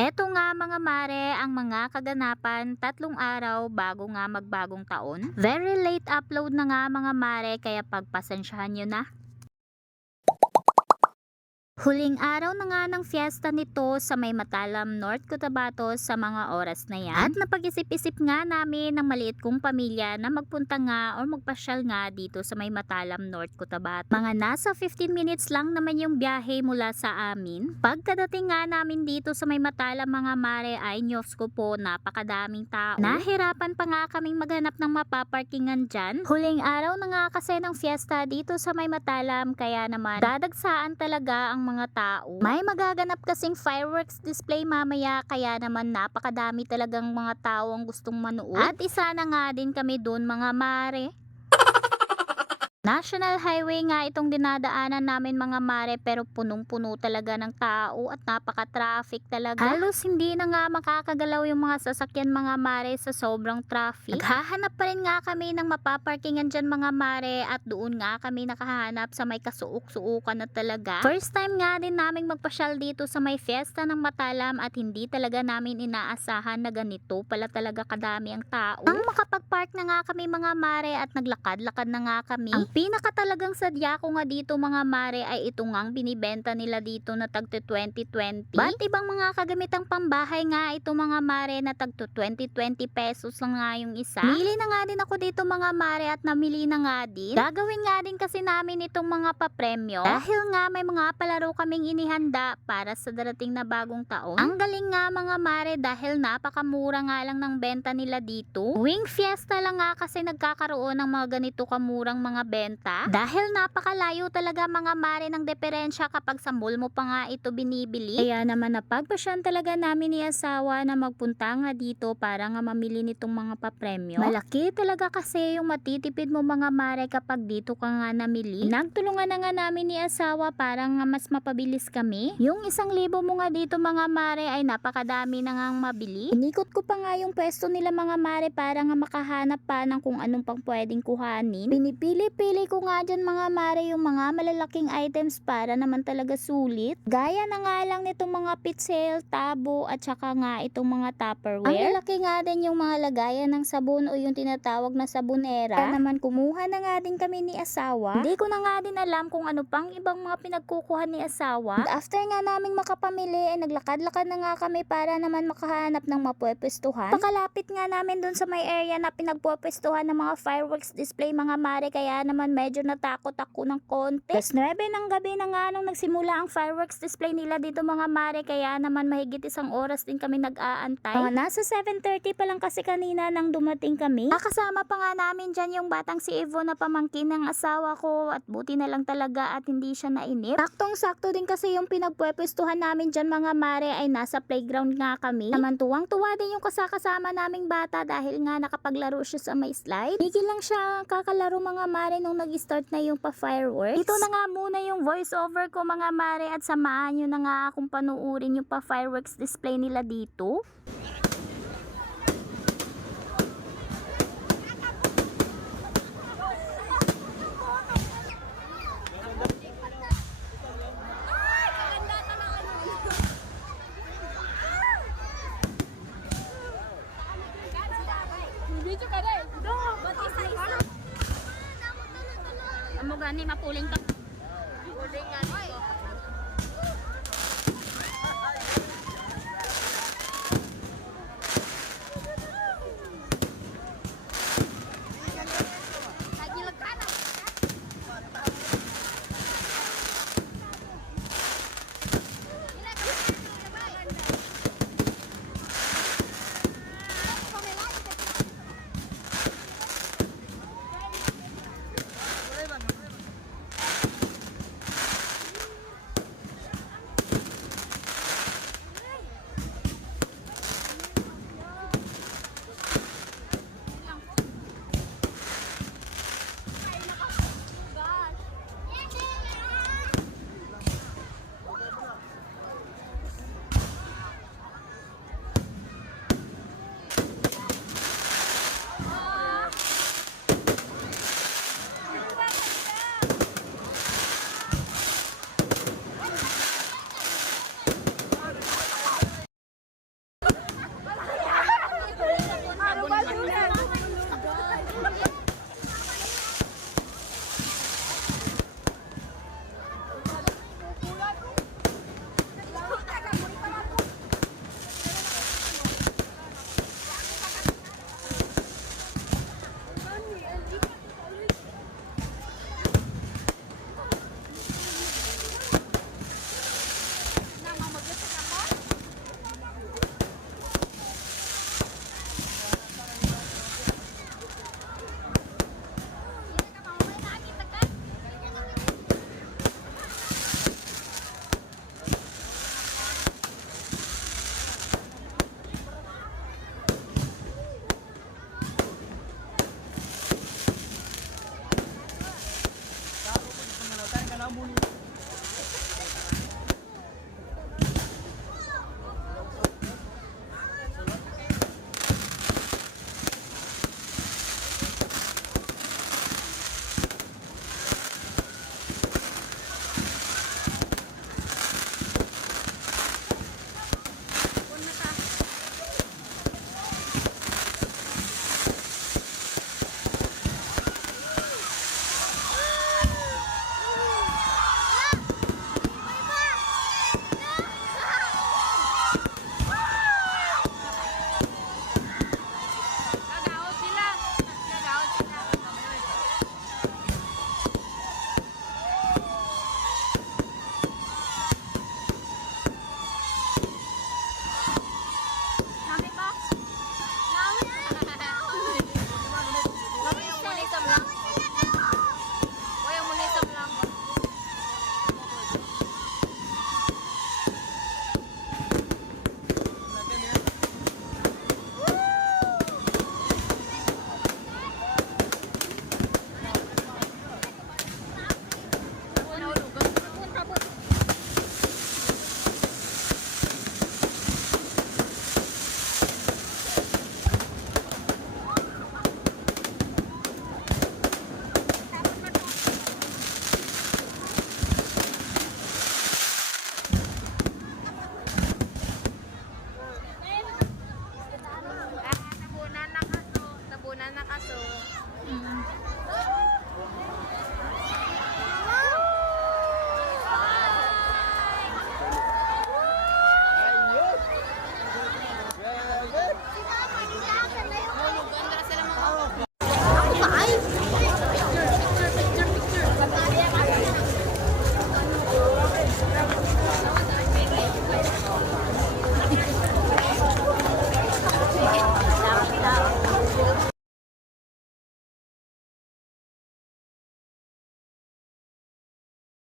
Eto nga mga mare ang mga kaganapan tatlong araw bago nga magbagong taon. Very late upload na nga mga mare kaya pagpasensyahan nyo na. Huling araw na nga ng fiesta nito sa may Matalam, North Cotabato sa mga oras na yan. At napag-isip-isip nga namin ng maliit kong pamilya na magpunta nga o magpasyal nga dito sa may Matalam, North Cotabato. Mga nasa 15 minutes lang naman yung biyahe mula sa amin. Pagkadating nga namin dito sa may Matalam mga mare ay nyos ko po napakadaming tao. Nahirapan pa nga kaming maghanap ng mapaparkingan dyan. Huling araw na nga kasi ng fiesta dito sa may Matalam kaya naman dadagsaan talaga ang mga tao. May magaganap kasing fireworks display mamaya kaya naman napakadami talagang mga tao ang gustong manood. At isa na nga din kami doon mga mare. National Highway nga itong dinadaanan namin mga mare pero punong-puno talaga ng tao at napaka-traffic talaga. Halos hindi na nga makakagalaw yung mga sasakyan mga mare sa sobrang traffic. Naghahanap pa rin nga kami ng mapaparkingan dyan mga mare at doon nga kami nakahanap sa may kasuuk-suukan na talaga. First time nga din naming magpasyal dito sa may fiesta ng Matalam at hindi talaga namin inaasahan na ganito pala talaga kadami ang tao. Nang makapag-park na nga kami mga mare at naglakad-lakad na nga kami. Ang pinaka talagang sadya ko nga dito mga mare ay ito ngang binibenta nila dito na tagto 2020. Ba't ibang mga kagamitang pambahay nga ito mga mare na tagto 20-20 pesos lang nga yung isa. Mili na nga din ako dito mga mare at namili na nga din. Gagawin nga din kasi namin itong mga papremyo. Dahil nga may mga palaro kaming inihanda para sa darating na bagong taon. Ang galing nga mga mare dahil napakamura nga lang ng benta nila dito. Wing fiesta lang nga kasi nagkakaroon ng mga ganito kamurang mga benta. Dahil napakalayo talaga mga mare ng diferensya kapag sa mall mo pa nga ito binibili. Kaya naman napagpasyan talaga namin ni asawa na magpunta nga dito para nga mamili nitong mga papremyo. Malaki talaga kasi yung matitipid mo mga mare kapag dito ka nga namili. Nagtulungan na nga namin ni asawa para nga mas mapabilis kami. Yung isang libo mo nga dito mga mare ay napakadami na nga mabili. Inikot ko pa nga yung pwesto nila mga mare para nga makahanap pa ng kung anong pang pwedeng kuhanin. Pinipili-pili ko nga dyan mga mare yung mga malalaking items para naman talaga sulit. Gaya na nga lang nitong mga pitsel, tabo at saka nga itong mga tupperware. Ang lalaki nga din yung mga lagayan ng sabon o yung tinatawag na sabonera. Kaya naman kumuha na nga din kami ni asawa. Hindi ko na nga din alam kung ano pang ibang mga pinagkukuha ni asawa. And after nga naming makapamili ay naglakad-lakad na nga kami para naman makahanap ng mapwepestuhan. Pakalapit nga namin dun sa may area na pinagpwepestuhan ng mga fireworks display mga mare kaya naman medyo natakot ako ng konti. Tapos 9 ng gabi na nga nung nagsimula ang fireworks display nila dito mga mare kaya naman mahigit isang oras din kami nag-aantay. Mga nasa 7.30 pa lang kasi kanina nang dumating kami. Nakasama pa nga namin dyan yung batang si Evo na pamangkin ng asawa ko at buti na lang talaga at hindi siya nainip. Saktong sakto din kasi yung pinagpwepestuhan namin dyan mga mare ay nasa playground nga kami. Naman tuwang-tuwa din yung kasakasama naming bata dahil nga nakapaglaro siya sa may slide. Bigil lang siya kakalaro mga mare nung nag-start na yung pa-fireworks. Ito na nga muna yung voice over ko mga mare at samahan nyo na nga akong panuurin yung pa-fireworks display nila dito. Video ka rin. Do, ba't isa-isa? Amo gani mapuling ka. Ulingan ko. Harmonie.